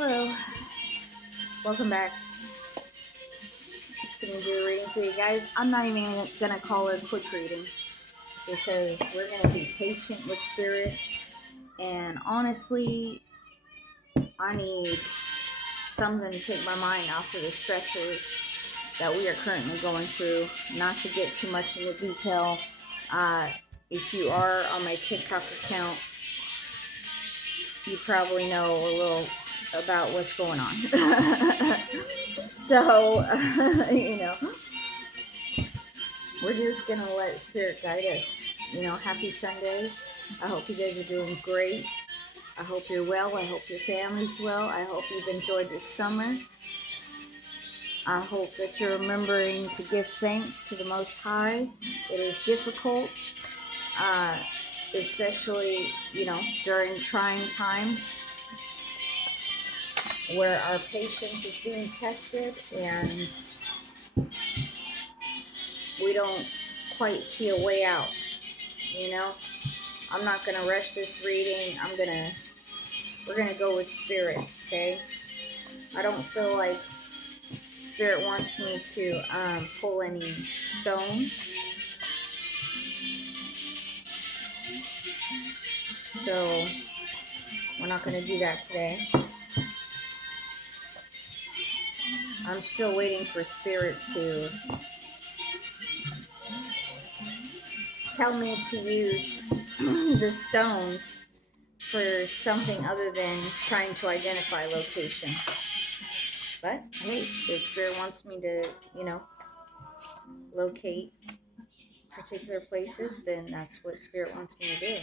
Hello, welcome back. Just gonna do a reading for you guys. I'm not even gonna call it a quick reading because we're gonna be patient with spirit. And honestly, I need something to take my mind off of the stressors that we are currently going through. Not to get too much into detail. If you are on my TikTok account, you probably know a little about what's going on. So, we're just going to let Spirit guide us. Happy Sunday. I hope you guys are doing great. I hope you're well. I hope your family's well. I hope you've enjoyed your summer. I hope that you're remembering to give thanks to the Most High. It is difficult, especially, during trying times where our patience is being tested and we don't quite see a way out. I'm not going to rush this reading. We're going to go with Spirit, okay? I don't feel like Spirit wants me to pull any stones. So we're not going to do that today. I'm still waiting for Spirit to tell me to use the stones for something other than trying to identify location. But hey, if Spirit wants me to, locate particular places, then that's what Spirit wants me to do.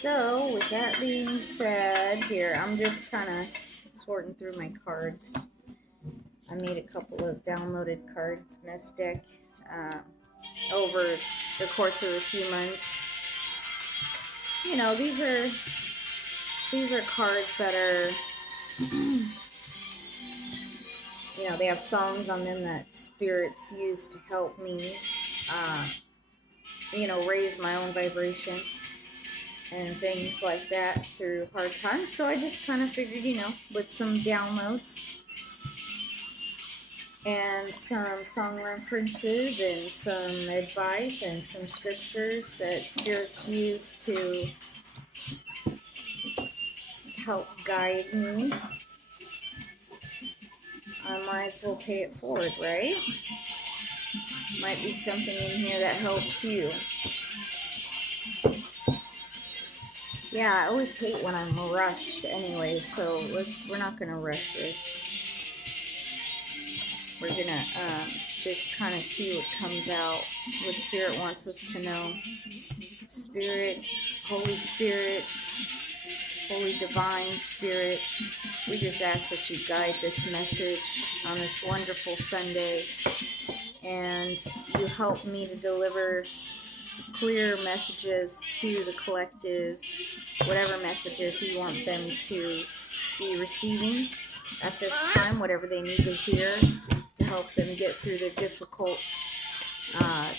So, with that being said, here, I'm just kind of sorting through my cards. I made a couple of downloaded cards, mess deck, over the course of a few months. These are cards that are, they have songs on them that spirits use to help me, raise my own vibration and things like that through hard times. So I just kind of figured, with some downloads and some song references and some advice and some scriptures that spirits use to help guide me, I might as well pay it forward, right? Might be something in here that helps you. Yeah, I always hate when I'm rushed anyway, so we're not going to rush this. We're going to just kind of see what comes out, what Spirit wants us to know. Spirit, Holy Divine Spirit, we just ask that you guide this message on this wonderful Sunday, and you help me to deliver clear messages to the collective, whatever messages you want them to be receiving at this time, whatever they need to hear to help them get through their difficult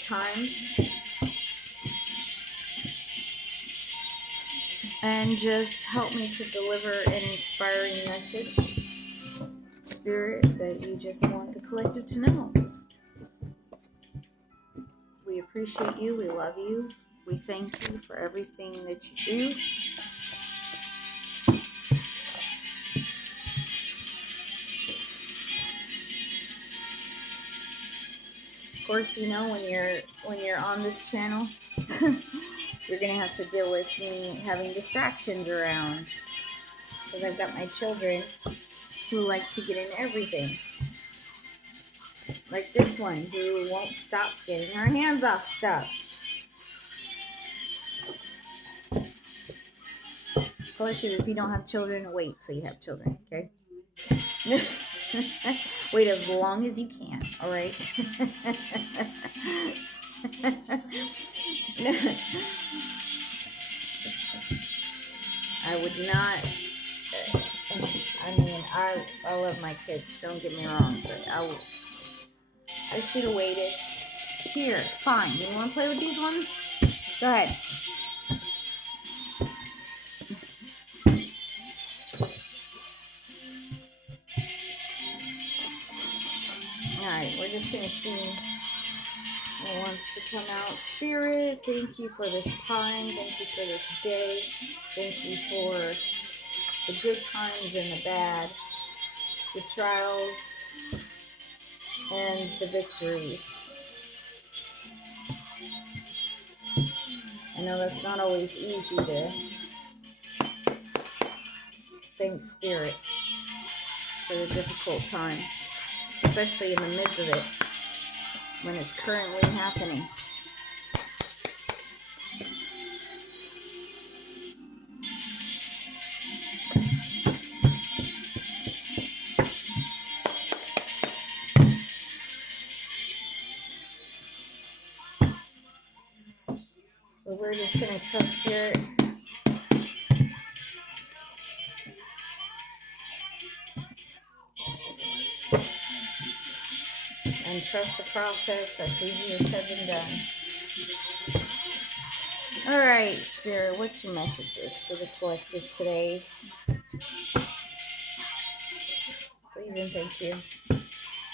times. And just help me to deliver an inspiring message, Spirit, that you just want the collective to know. We appreciate you. We love you. We thank you for everything that you do. Of course, when you're on this channel, you're gonna have to deal with me having distractions around, because I've got my children who like to get in everything. Like this one, who won't stop getting her hands off stuff. Collective, if you don't have children, wait till you have children, okay? Wait as long as you can, alright? I would not, I love my kids, don't get me wrong, but I should have waited. Here, fine. You want to play with these ones? Go ahead. Alright, we're just going to see what wants to come out. Spirit, thank you for this time. Thank you for this day. Thank you for the good times and the bad, the trials and the victories. I know that's not always easy to thank Spirit for the difficult times, especially in the midst of it, when it's currently happening. But we're just going to trust Spirit. And trust the process. That's easier said than done. Alright, Spirit, what's your messages for the collective today? Please and thank you.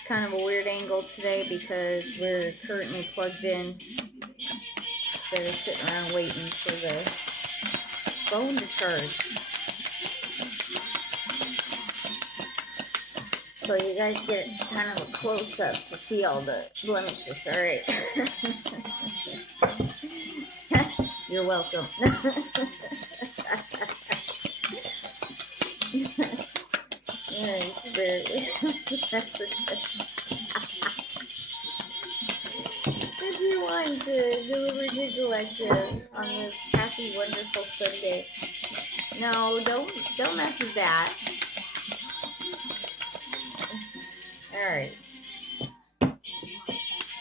Kind of a weird angle today because we're currently plugged in instead of sitting around waiting for the phone to charge. So you guys get kind of a close-up to see all the blemishes, alright? You're welcome. Alright, Spirit. If you want to deliver to collective on this happy, wonderful Sunday. No, don't mess with that. Alright.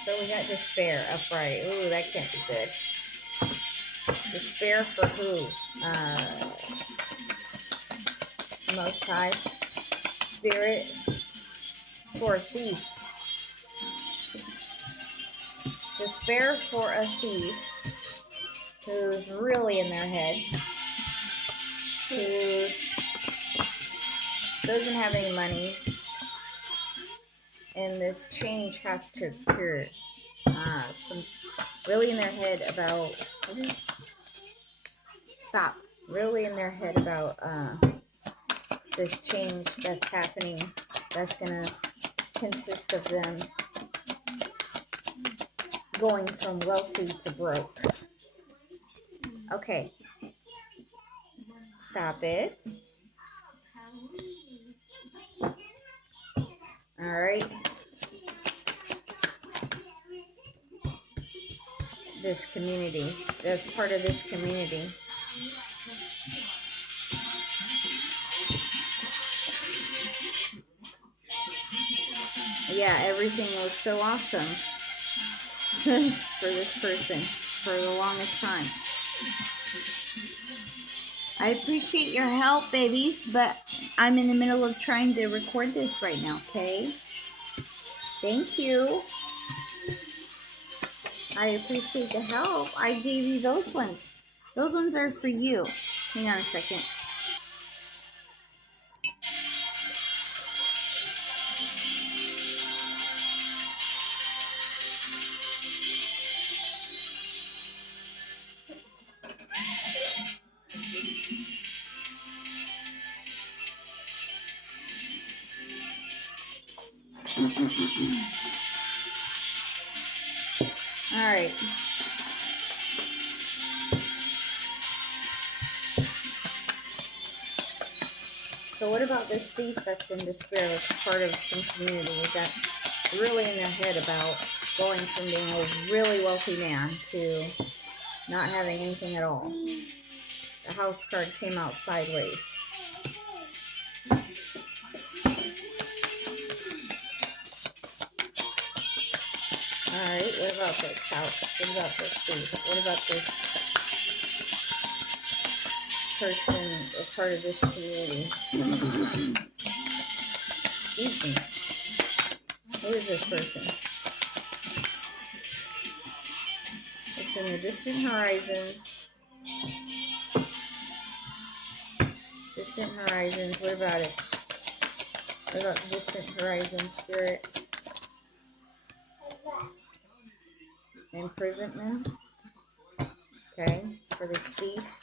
So we got despair upright. Ooh, that can't be good. Despair for who? Most High. Spirit for a thief. Despair for a thief who's really in their head, who doesn't have any money, and this change has to occur. Some really in their head about really in their head about this change that's happening, that's gonna consist of them going from wealthy to broke. Okay. Stop it. Alright. This community. That's part of this community. Yeah, everything was so awesome for this person for the longest time. I appreciate your help, babies, but I'm in the middle of trying to record this right now, okay? Thank you. I appreciate the help. I gave you those ones. Those ones are for you. Hang on a second. All right. So what about this thief that's in despair? That's part of some community that's really in their head about going from being a really wealthy man to not having anything at all. The house card came out sideways. Alright, what about this house? What about this thief? What about this person or part of this community? Excuse me. Who is this person? It's in the distant horizons. Distant horizons. What about it? What about distant horizons, spirit? Imprisonment. Okay, for this thief.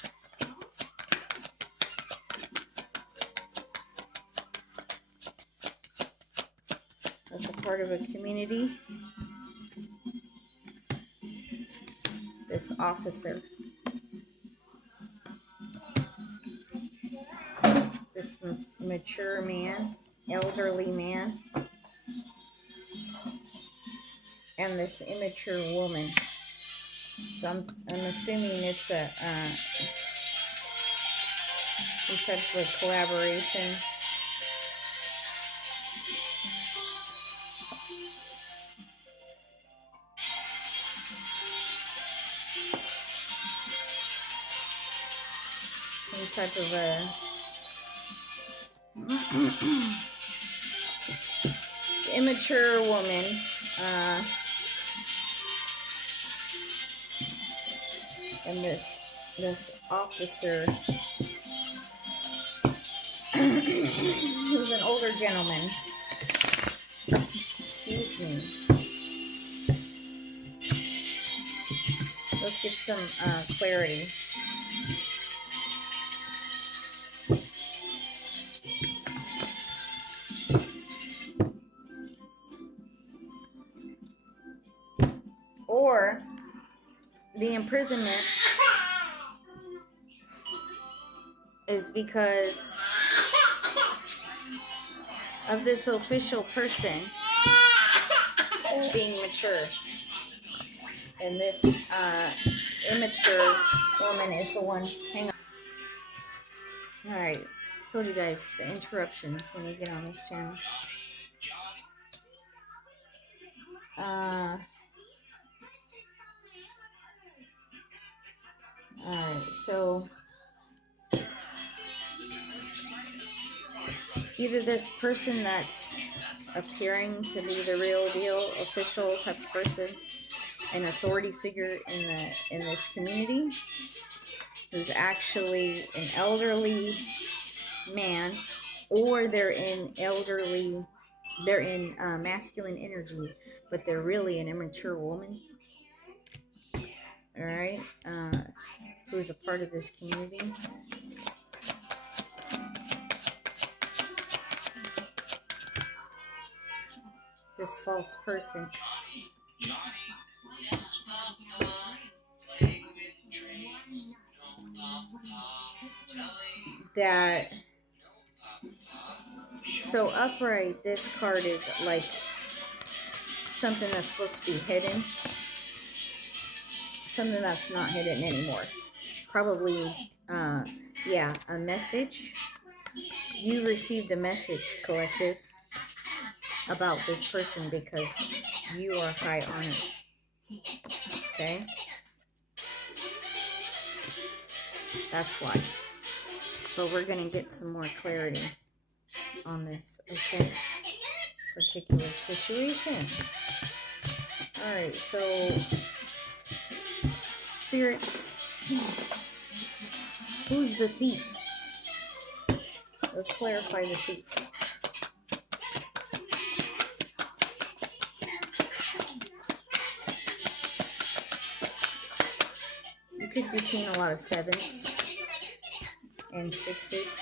That's a part of a community. This officer. This mature man, elderly man. And this immature woman. So I'm assuming it's a some type of a collaboration. Some type of a it's immature woman. And this officer who's an older gentleman. Excuse me. Let's get some clarity. Or the imprisonment is because of this official person being mature. And this immature woman is the one. Hang on. Alright. Told you guys the interruptions when we get on this channel. Alright, so either this person that's appearing to be the real deal, official type of person, an authority figure in this community, who's actually an elderly man, or they're in masculine energy, but they're really an immature woman. All right, who's a part of this community. This false person. That, so upright, this card is like something that's supposed to be hidden. Something that's not hidden anymore. Probably, yeah, a message. You received a message, collective, about this person because you are high honored. Okay? That's why. But we're going to get some more clarity on this, okay? Particular situation. Alright, so Spirit, who's the thief? Let's clarify the thief. You could be seeing a lot of 7s and 6s.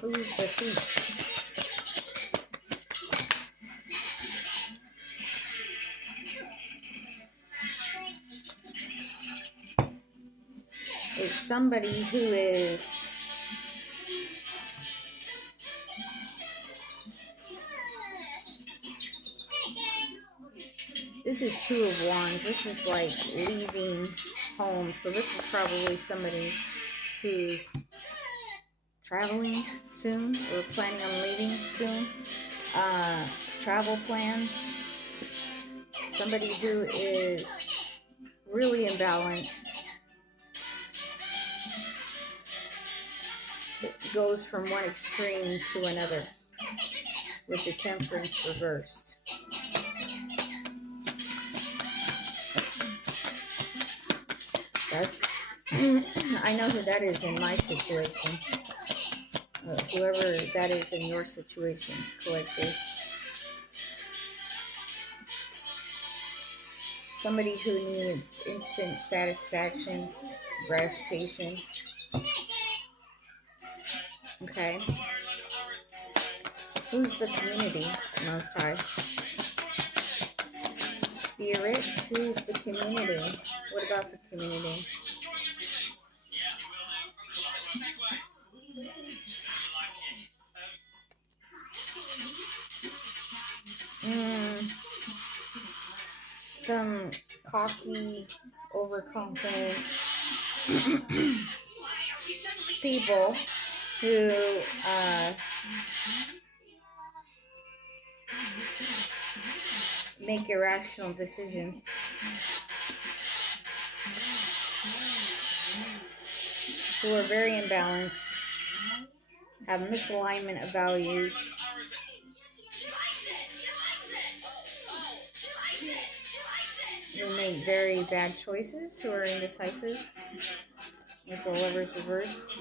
Who's the thief? It's somebody who is this is 2 of Wands. This is like leaving home. So this is probably somebody who's traveling soon or planning on leaving soon. Travel plans. Somebody who is really imbalanced. goes from one extreme to another with the temperance reversed. That's I know who that is in my situation. Whoever that is in your situation, collective. Somebody who needs instant satisfaction, gratification. Okay. Who's the community, Most High? Spirit, who's the community? What about the community? Some cocky, overconfident people who make irrational decisions. Who are very imbalanced, have misalignment of values, who make very bad choices, who are indecisive, with the lovers reversed.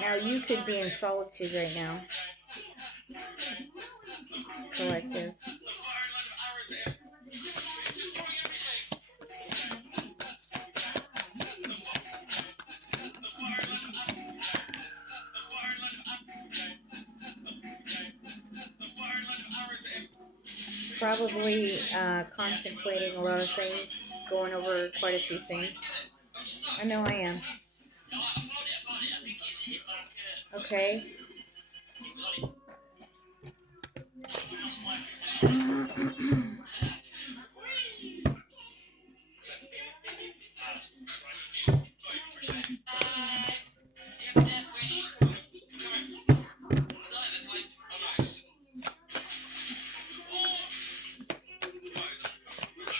Now you could be in solitude right now, collective. Probably contemplating a lot of things, going over quite a few things. I know I am. Okay.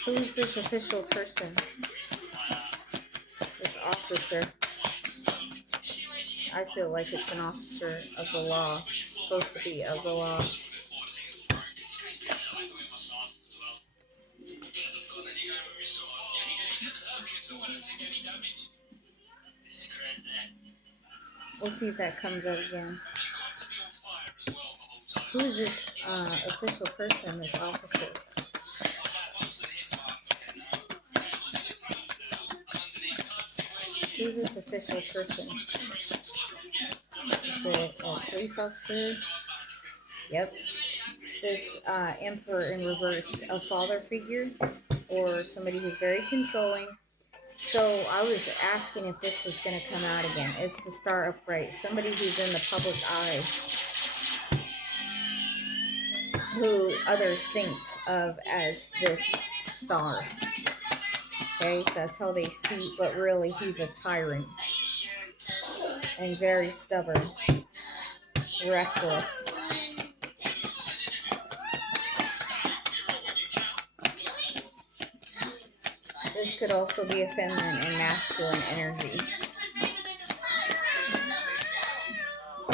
Who's this official person? This officer. I feel like it's an officer of the law. It's supposed to be of the law. We'll see if that comes out again. Who is this official person, this officer? Who's this official person? Is it a police officer? Yep. This emperor in reverse, a father figure or somebody who's very controlling. So I was asking if this was going to come out again. It's the star upright. Somebody who's in the public eye, who others think of as this star. Okay, that's how they see, but really he's a tyrant and very stubborn, reckless. This could also be a feminine and masculine energy.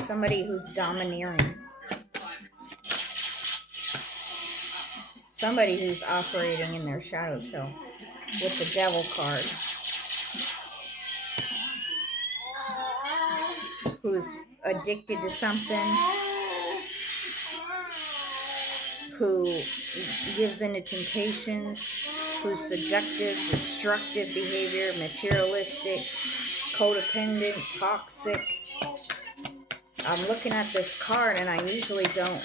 Somebody who's domineering. Somebody who's operating in their shadow self with the devil card. Who's addicted to something. Who gives into temptations. Who's seductive, destructive behavior, materialistic, codependent, toxic. I'm looking at this card and I usually don't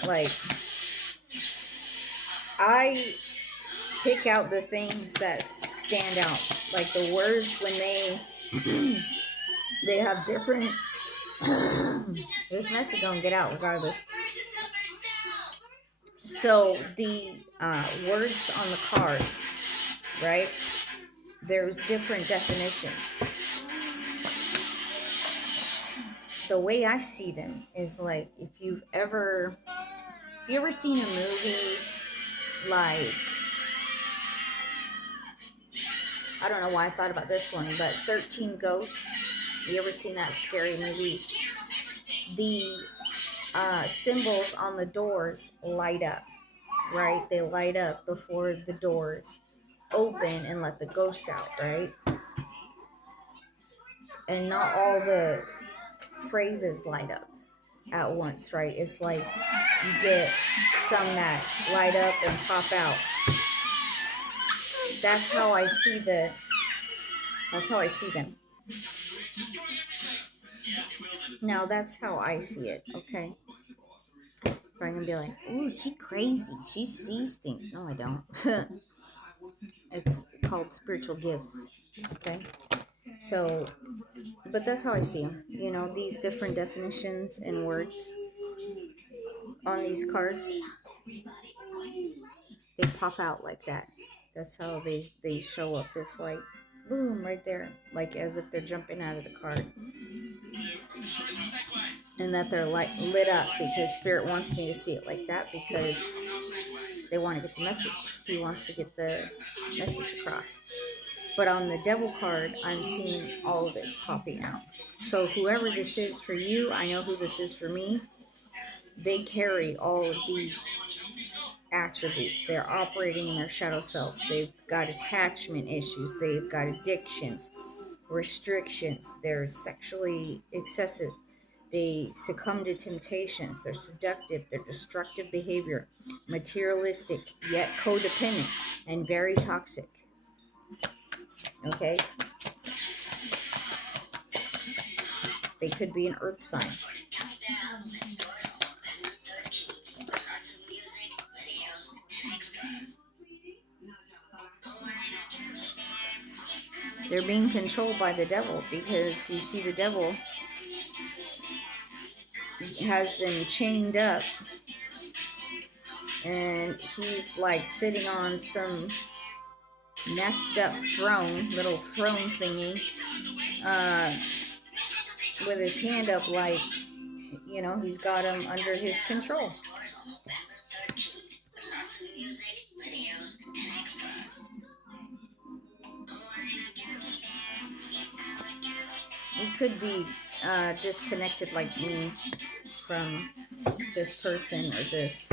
I pick out the things that stand out. Like the words when they have different, this message gonna get out regardless. So the words on the cards, right? There's different definitions. The way I see them is like if you've You ever seen a movie like, I don't know why I thought about this one, but 13 Ghosts? You ever seen that scary movie? The symbols on the doors light up, right? They light up before the doors open and let the ghost out, right? And not all the phrases light up at once, right? It's like you get some that light up and pop out. That's how I see them. Now that's how I see it, okay? But I'm gonna be like, ooh, she crazy. She sees things. No, I don't. It's called spiritual gifts, okay? So, but that's how I see them. You know, these different definitions and words on these cards, they pop out like that. That's how they show up. It's like, boom, right there. Like as if they're jumping out of the card. And that they're like lit up because Spirit wants me to see it like that because they want to get the message. He wants to get the message across. But on the Devil card, I'm seeing all of it's popping out. So whoever this is for you, I know who this is for me. They carry all of these attributes. They're operating in their shadow self. They've got attachment issues. They've got addictions, restrictions. They're sexually excessive. They succumb to temptations. They're seductive. They're destructive behavior, materialistic, yet codependent, and very toxic. Okay? They could be an earth sign. They're being controlled by the devil because you see the devil has them chained up and he's like sitting on some messed up little throne thingy, with his hand up like, you know, he's got him under his control. He could be disconnected like me from this person or this.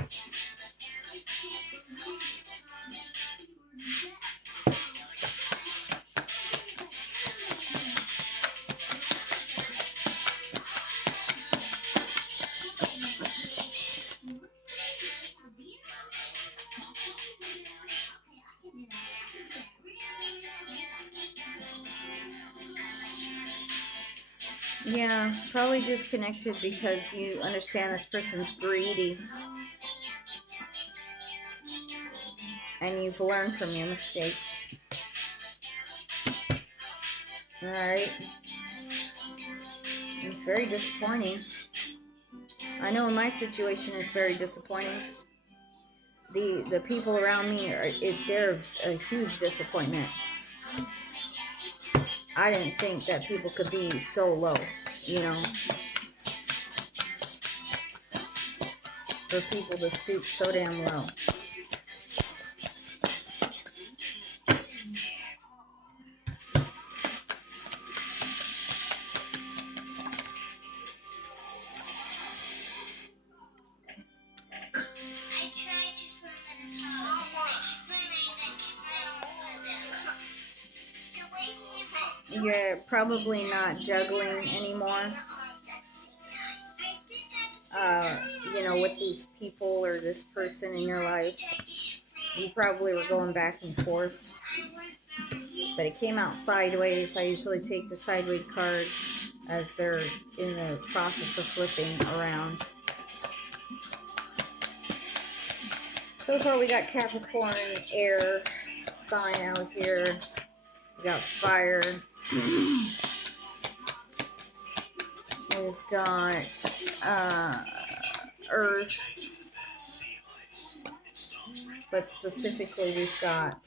Yeah, probably disconnected because you understand this person's greedy. And you've learned from your mistakes. Alright. It's very disappointing. I know in my situation it's very disappointing. The people around me, they're a huge disappointment. I didn't think that people could be so low, you know. For people to stoop so damn low. You're probably not juggling anymore. You know, with these people or this person in your life. You probably were going back and forth. But it came out sideways. I usually take the sideways cards as they're in the process of flipping around. So far we got Capricorn, air sign out here. We got fire. We've got earth. But specifically we've got,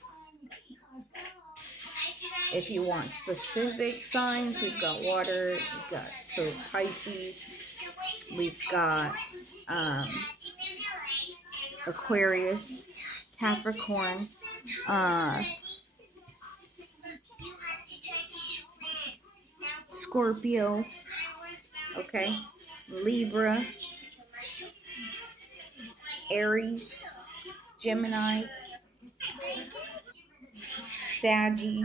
if you want specific signs, we've got water. We've got, so Pisces. We've got Aquarius, Capricorn, uh, Scorpio, okay, Libra, Aries, Gemini, Saggy.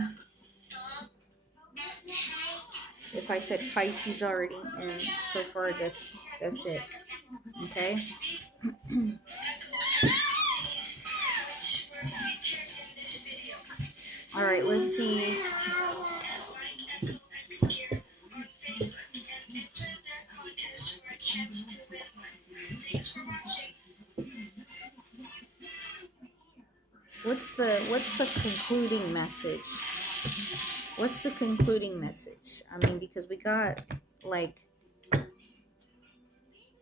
If I said Pisces already, and so far that's it. Okay. All right, let's see. What's the concluding message? What's the concluding message? I mean, because we got like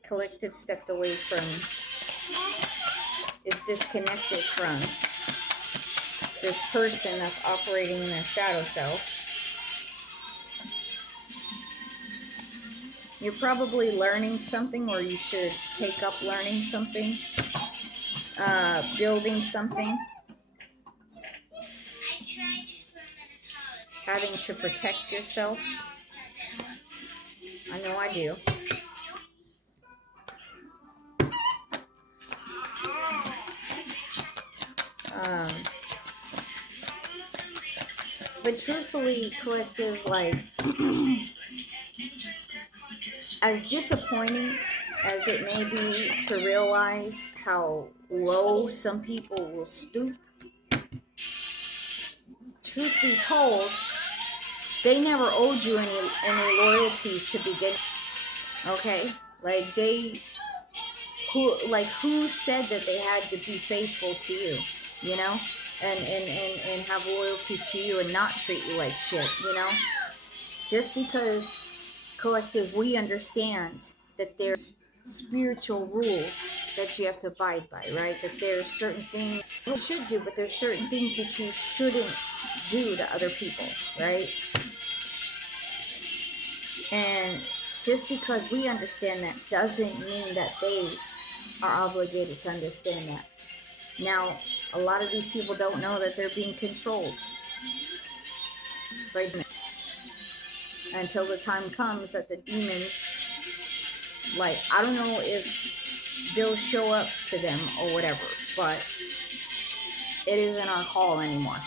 collective stepped away from, is disconnected from this person that's operating in their shadow self. You're probably learning something, or you should take up learning something, building something, having to protect yourself. I know I do. But truthfully, collective, like, as disappointing as it may be to realize how low some people will stoop, truth be told, they never owed you any loyalties to begin. Okay? Like, who said that they had to be faithful to you, you know? And have loyalties to you and not treat you like shit, you know? Just because, collective, we understand that there's spiritual rules that you have to abide by, right? That there's certain things you should do, but there's certain things that you shouldn't do to other people, right? And just because we understand that doesn't mean that they are obligated to understand that. Now, a lot of these people don't know that they're being controlled by demons. Until the time comes that the demons, like, I don't know if they'll show up to them or whatever, but it isn't our call anymore.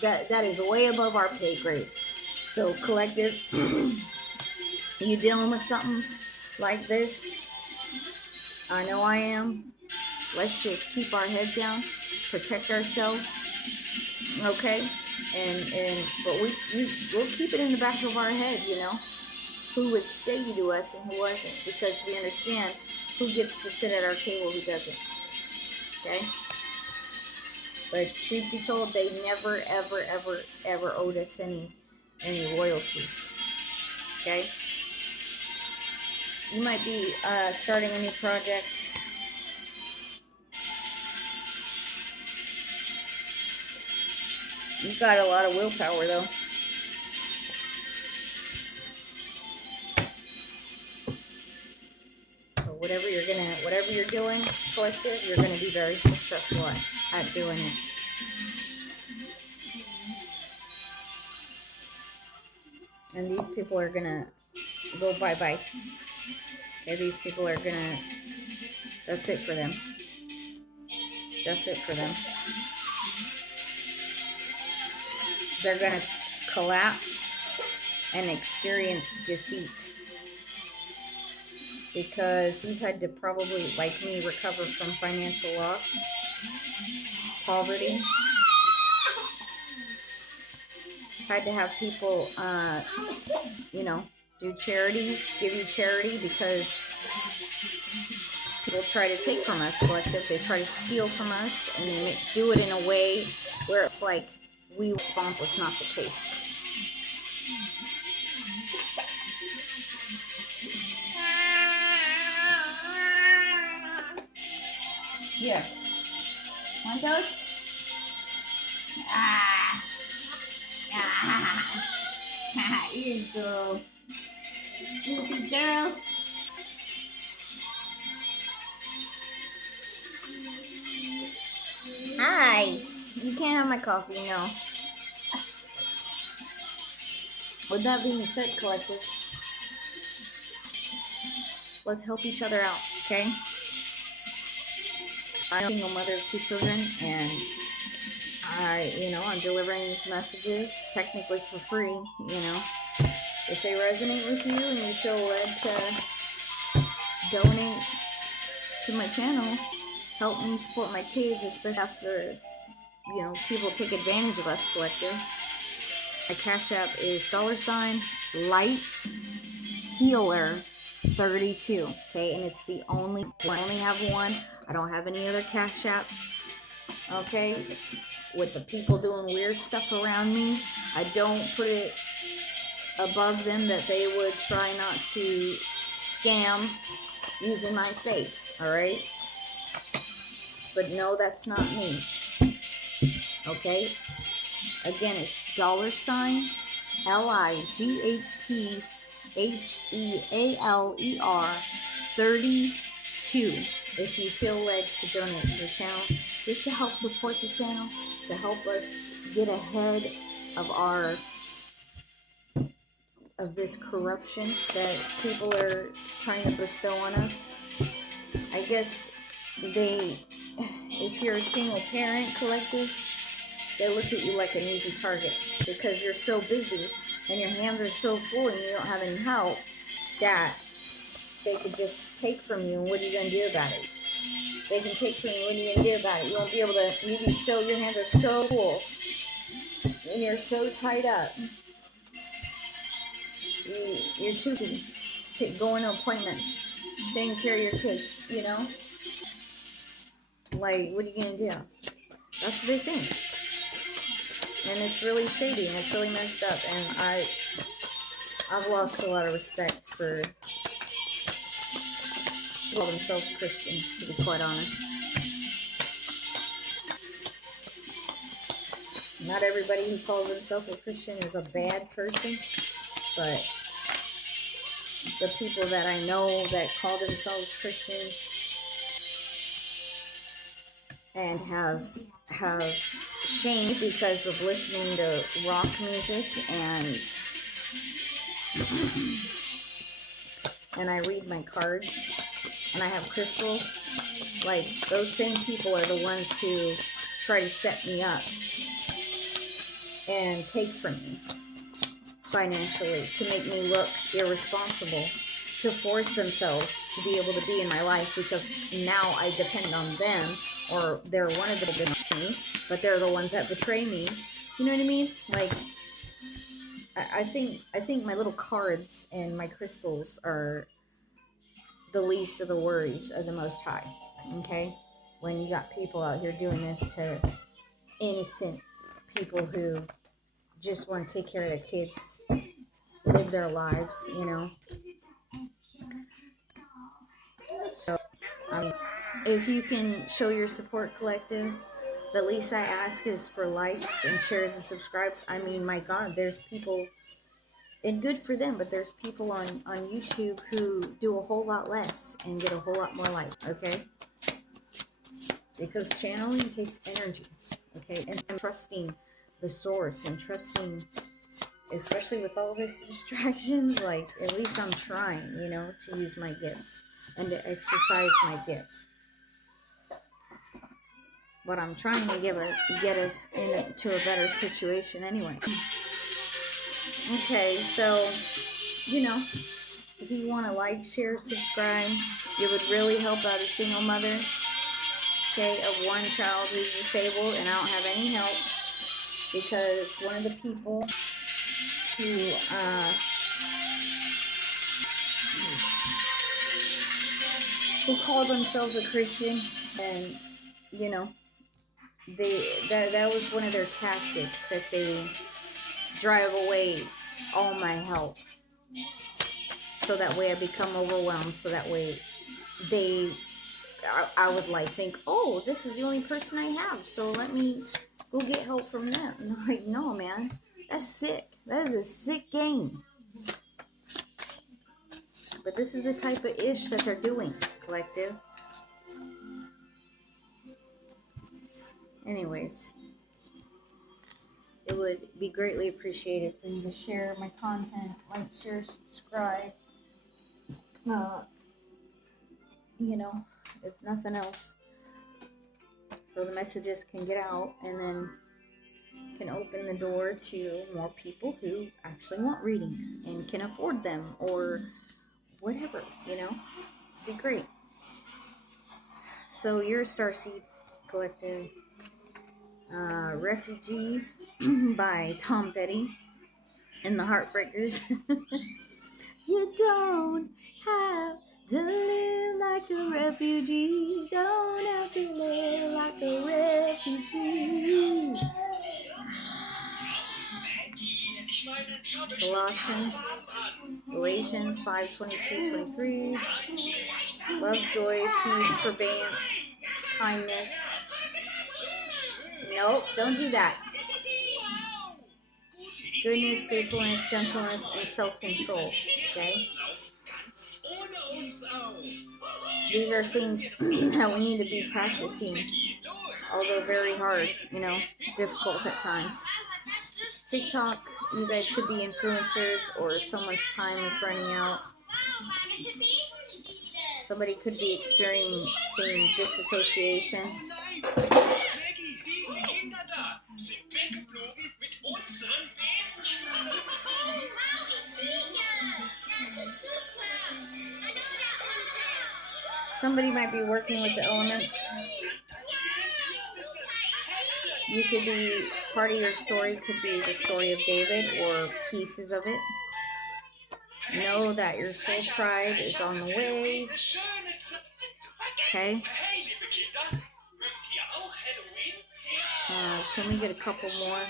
That is way above our pay grade. So, collective, you dealing with something like this? I know I am. Let's just keep our head down, protect ourselves, okay? But we'll keep it in the back of our head, you know, who was shady to us and who wasn't, because we understand who gets to sit at our table, who doesn't, okay? But truth be told, they never, ever, ever, ever owed us any loyalties, okay? You might be starting a new project. You got a lot of willpower, though. So whatever you're doing, collective, you're gonna be very successful at doing it. And these people are gonna go bye-bye. Okay, these people are gonna, that's it for them. That's it for them. They're gonna collapse and experience defeat, because you've had to probably, like me, recover from financial loss, poverty. Had to have people, do charities, give you charity, because people try to take from us, collective. They try to steal from us, and they do it in a way where it's like we responsible. It's not the case. Here. Want those? Here you go. Good girl. Hi. You can't have my coffee, no. With that being said, collective, let's help each other out, okay? I'm a single mother of 2 children, and I'm delivering these messages technically for free, If they resonate with you and you feel led to donate to my channel, help me support my kids, especially after, people take advantage of us, collective. My cash app is $LightHealer32, okay? And it's the only, I only have one. I don't have any other cash apps, okay? With the people doing weird stuff around me, I don't put it above them that they would try not to scam using my face, all right? But no, that's not me, okay? Again, it's $LightHealer 32 if you feel led to donate to the channel, just to help support the channel, to help us get ahead of this corruption that people are trying to bestow on us. I guess if you're a single parent, collective, they look at you like an easy target because you're so busy and your hands are so full and you don't have any help that they could just take from you. And what are you going to do about it? They can take from you. What are you going to do about it? You won't be able to. Your hands are so full and you're so tied up. You're too busy going to appointments, taking care of your kids, Like, what are you going to do? That's what they think. And it's really shady and it's really messed up. And I've lost a lot of respect for who call themselves Christians, to be quite honest. Not everybody who calls themselves a Christian is a bad person, but the people that I know that call themselves Christians and have shamed because of listening to rock music and I read my cards and I have crystals, like those same people are the ones who try to set me up and take from me financially to make me look irresponsible, to force themselves to be able to be in my life because now I depend on them, or they're one of the people on me, but they're the ones that betray me. You know what I mean? Like, I think my little cards and my crystals are the least of the worries of the Most High. Okay? When you got people out here doing this to innocent people who just want to take care of their kids, live their lives, So, if you can show your support, collective, the least I ask is for likes and shares and subscribes. I mean, my God, there's people, and good for them, but there's people on YouTube who do a whole lot less and get a whole lot more likes, okay? Because channeling takes energy, okay? And trusting the source and trusting, especially with all this distractions, like, at least I'm trying, to use my gifts and to exercise my gifts. But I'm trying to get us into a better situation anyway. Okay, so, if you want to like, share, subscribe, it would really help out a single mother, okay, of one child who's disabled, and I don't have any help, because one of the people who call themselves a Christian, and, that was one of their tactics, that they drive away all my help, so that way I become overwhelmed, so that way I would think, oh, this is the only person I have, so let me go get help from them. And I'm like, no, man, that's sick. That is a sick game. But this is the type of ish that they're doing, collective. Anyways, it would be greatly appreciated for you to share my content, like, share, subscribe. If nothing else, so the messages can get out and then can open the door to more people who actually want readings and can afford them or whatever, be great. So you're a Starseed Collective. Refugee by Tom Petty and the Heartbreakers. You don't have to live like a refugee. Don't have to live like a refugee. Galatians 5:22-23. Love, joy, peace, forbearance, kindness. Nope, don't do that. Goodness, faithfulness, gentleness, and self-control. Okay? These are things that we need to be practicing, although very hard, difficult at times. TikTok, you guys could be influencers, or someone's time is running out. Somebody could be experiencing disassociation. Somebody might be working with the elements. You could be, part of your story could be the story of David or pieces of it. Know that your soul tribe is on the way. Okay? Can we get a couple more?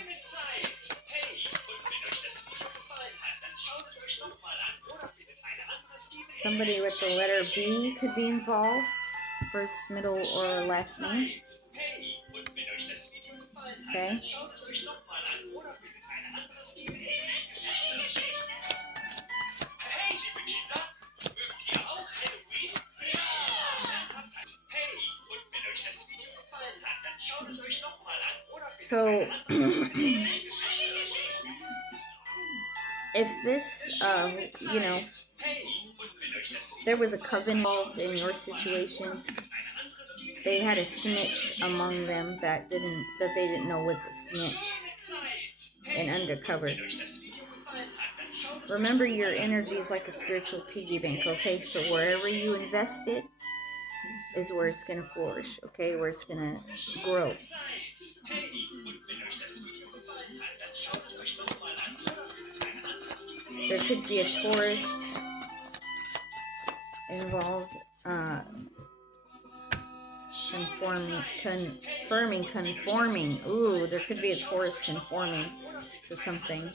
Somebody with the letter B could be involved. First, middle, or last name. Okay. So, if this, there was a coven involved in your situation, they had a snitch among them that they didn't know was a snitch, and undercover. Remember, your energy is like a spiritual piggy bank, okay? So wherever you invest it is where it's going to flourish, okay? Where it's going to grow. There could be a Taurus involved, conforming. Ooh, there could be a Taurus conforming to something.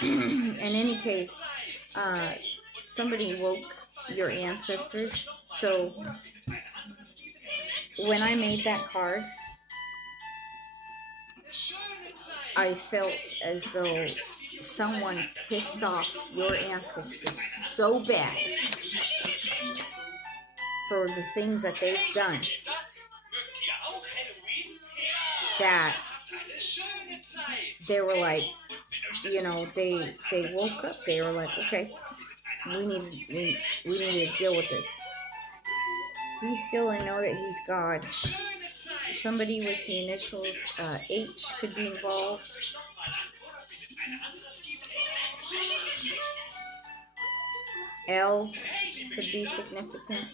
In any case, somebody woke your ancestors. So when I made that card, I felt as though someone pissed off your ancestors so bad for the things that they've done that they were like, they woke up. They were like, okay, we need to deal with this. Be still and know that He's God. Somebody with the initials H could be involved. L could be significant.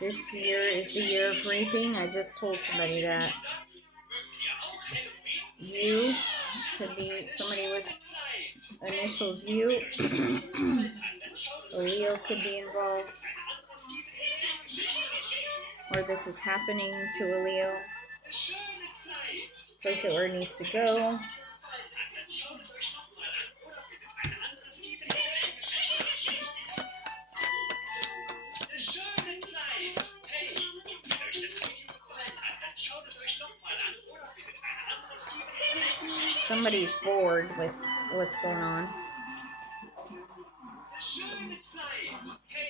This year is the year of reaping. I just told somebody that. U could be somebody with initials U. A Leo could be involved. Or this is happening to a Leo. Place it where it needs to go. Somebody's bored with what's going on.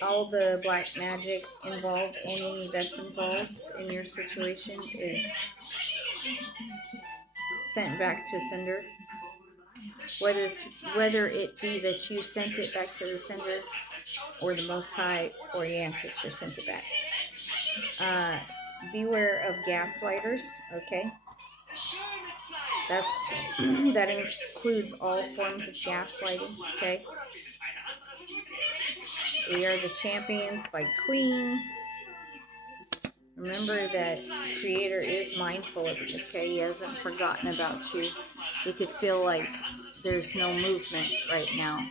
All the black magic involved, any that's involved in your situation, is sent back to sender. Whether it be that you sent it back to the sender, or the Most High, or your ancestors sent it back. Beware of gaslighters, okay? That includes all forms of gaslighting, okay? We Are the Champions by Queen. Remember that Creator is mindful of you, okay? He hasn't forgotten about you. You could feel like there's no movement right now.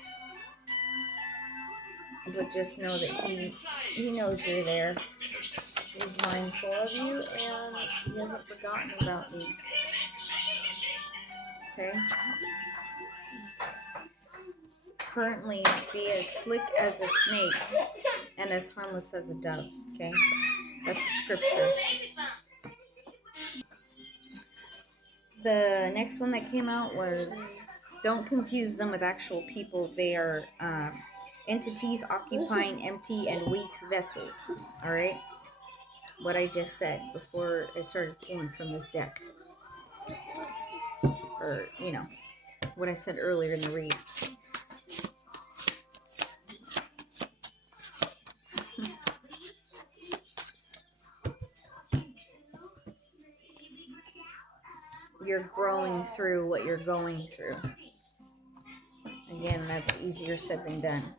But just know that he knows you're there. He's mindful of you, and he hasn't forgotten about you. Okay? Currently, be as slick as a snake and as harmless as a dove. Okay? That's the scripture. The next one that came out was, don't confuse them with actual people. They are entities occupying empty and weak vessels. Alright? What I just said before I started pulling from this deck. Or, what I said earlier in the read. You're growing through what you're going through. Again, that's easier said than done.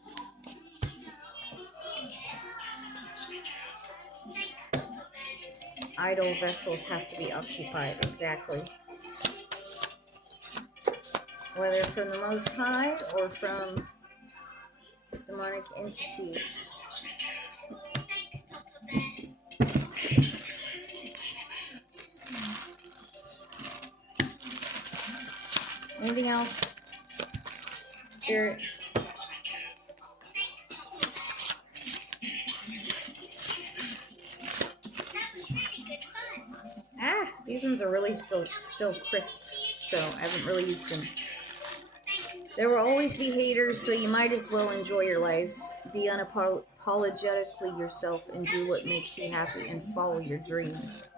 Idle vessels have to be occupied, exactly. Whether from the Most High or from demonic entities. Anything else? Spirit? These ones are really still crisp, so I haven't really used them. There will always be haters, so you might as well enjoy your life. Be unapologetically yourself and do what makes you happy and follow your dreams.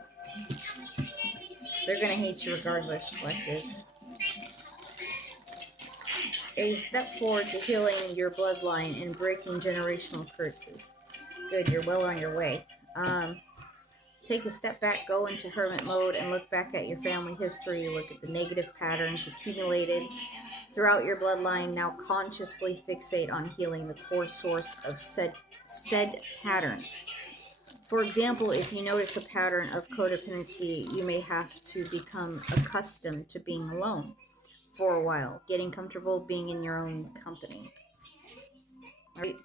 They're going to hate you regardless, collective. A step forward to healing your bloodline and breaking generational curses. Good, you're well on your way. Take a step back, go into hermit mode, and look back at your family history. Look at the negative patterns accumulated throughout your bloodline. Now consciously fixate on healing the core source of said patterns. For example, if you notice a pattern of codependency, you may have to become accustomed to being alone for a while, getting comfortable being in your own company. All right.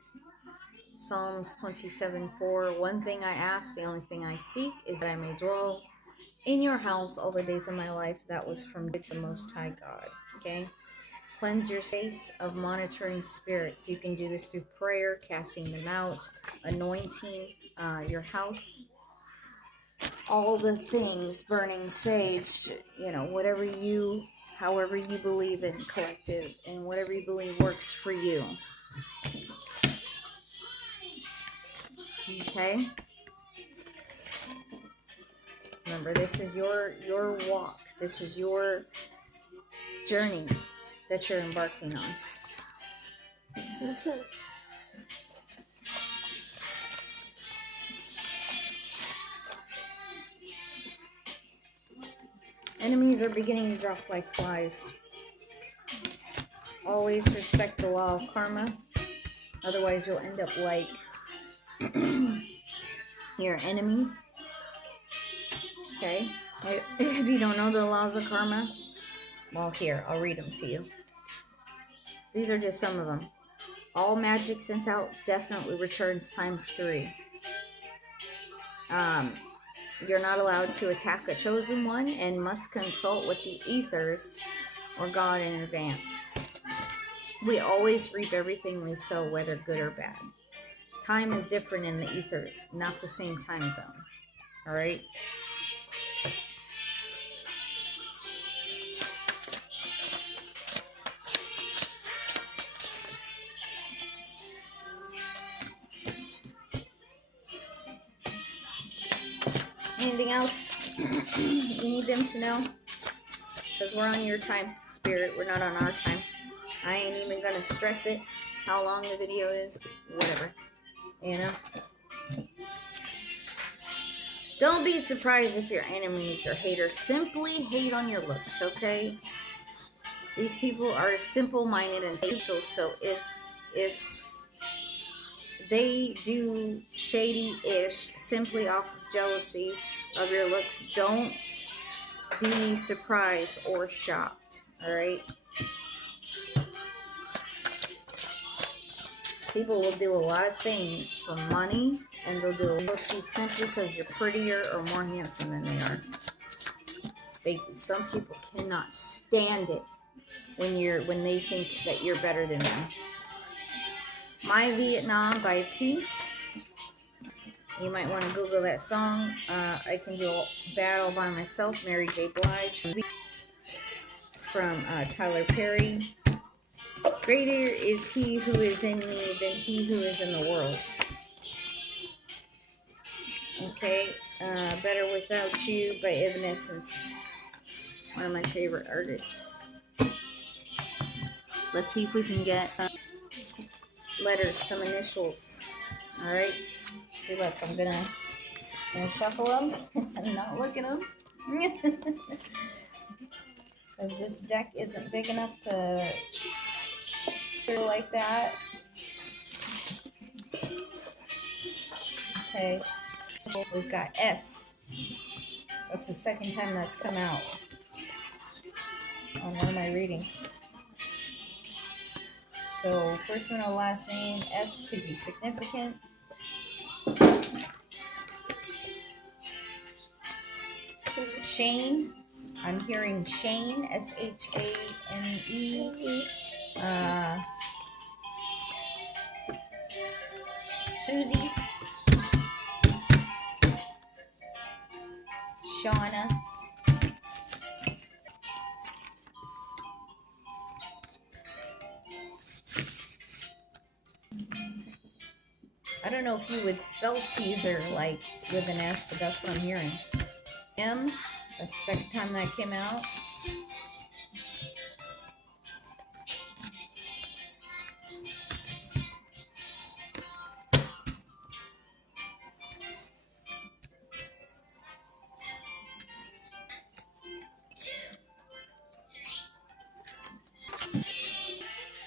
Psalms 27:4. One thing I ask, the only thing I seek, is that I may dwell in your house all the days of my life. That was from the Most High God. Okay? Cleanse your space of monitoring spirits. You can do this through prayer, casting them out, anointing your house. All the things, burning sage, however you believe in, collective, and whatever you believe works for you. Okay? Remember, this is your walk. This is your journey that you're embarking on. Enemies are beginning to drop like flies. Always respect the law of karma. Otherwise, you'll end up like your enemies. Okay? If you don't know the laws of karma, well, here, I'll read them to you. These are just some of them. All magic sent out definitely returns ×3. You're not allowed to attack a chosen one and must consult with the ethers or God in advance. We always reap everything we sow, whether good or bad. Time is different in the ethers, not the same time zone. All right? Anything else you need them to know? Because we're on your time, Spirit. We're not on our time. I ain't even going to stress it, how long the video is, whatever. You know? Don't be surprised if your enemies or haters simply hate on your looks, okay? These people are simple-minded and faithful, so if they do shady-ish simply off of jealousy of your looks, don't be surprised or shocked, alright? People will do a lot of things for money, and they'll do it simply because you're prettier or more handsome than they are. Some people cannot stand it when they think that you're better than them. My Vietnam by P. You might want to Google that song. I Can Do Bad All By Myself, Mary J. Blige. From Tyler Perry. Greater is he who is in me than he who is in the world. Okay. Better Without You by Evanescence. One of my favorite artists. Let's see if we can get letters, some initials. Alright. See, look, I'm gonna shuffle them. I'm not looking at them. Because this deck isn't big enough to circle like that. Okay. We've got S. That's the second time that's come out on one of my readings. So, first and last name, S could be significant. Shane. I'm hearing Shane, S-H-A-N-E. Susie. Shauna. I don't know if you would spell Caesar like with an S, but that's what I'm hearing. M. That's the second time that came out.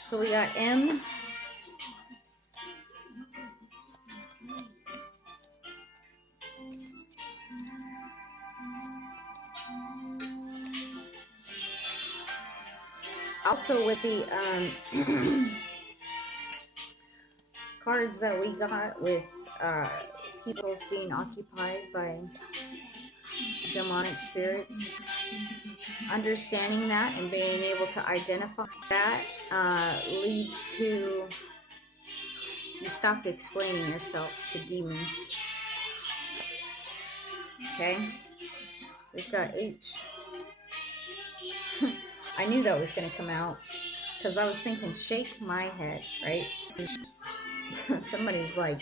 So we got M. Also with the cards that we got with people's being occupied by demonic spirits, understanding that and being able to identify that leads to you stop explaining yourself to demons. Okay? We've got H. I knew that was going to come out because I was thinking shake my head, right? Somebody's like,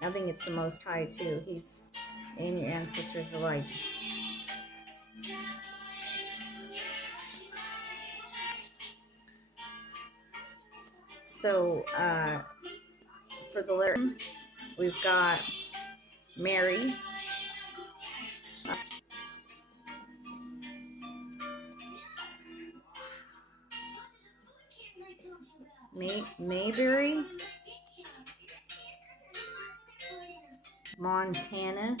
I think it's the Most High too. He's, and your ancestors are like, so for the letter, we've got Mary. Mayberry, Montana,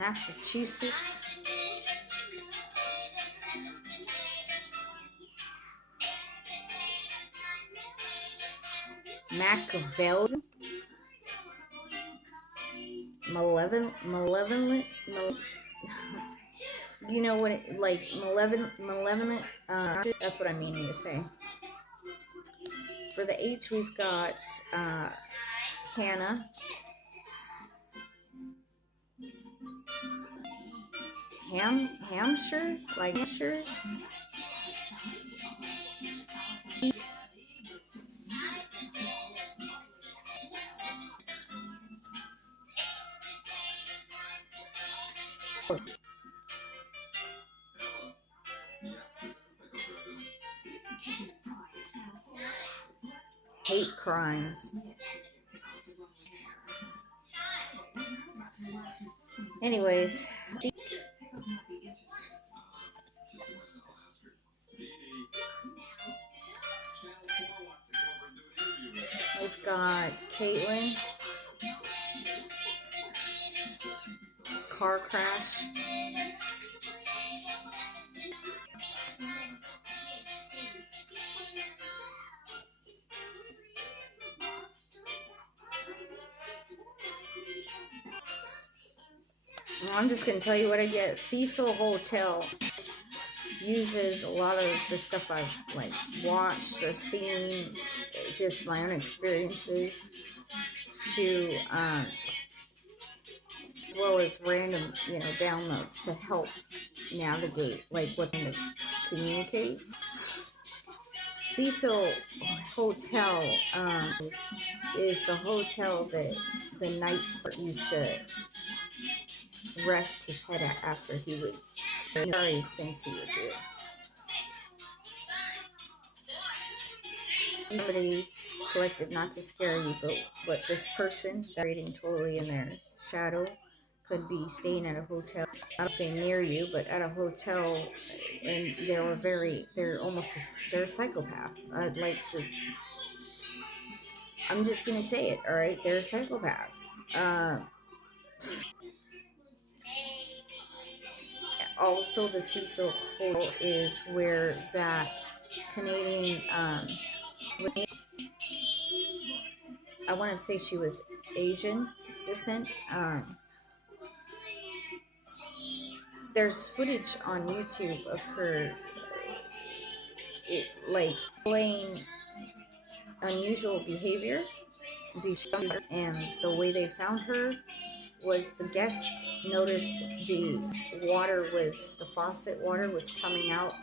Massachusetts, Machiavelli, you know what it, like malevolent, that's what I'm meaning to say. For the H, we've got Hannah, Hampshire, like Hampshire. Hate crimes. Anyways, we've got Caitlin, car crash. I'm just gonna tell you what I get. Cecil Hotel uses a lot of the stuff I've like watched or seen, just my own experiences, to as well as random, downloads to help navigate like what to communicate. Cecil Hotel is the hotel that the Night Stalker used to rest his head at after he would various things he would do. Somebody collective, not to scare you, but this person reading totally in their shadow could be staying at a hotel. I don't say near you, but at a hotel, and they're a psychopath. I'm just gonna say it, all right? They're a psychopath. Also, the Cecil Hotel is where that Canadian, I want to say she was Asian descent. There's footage on YouTube of her, playing unusual behavior, and the way they found her was the guest noticed the faucet water was coming out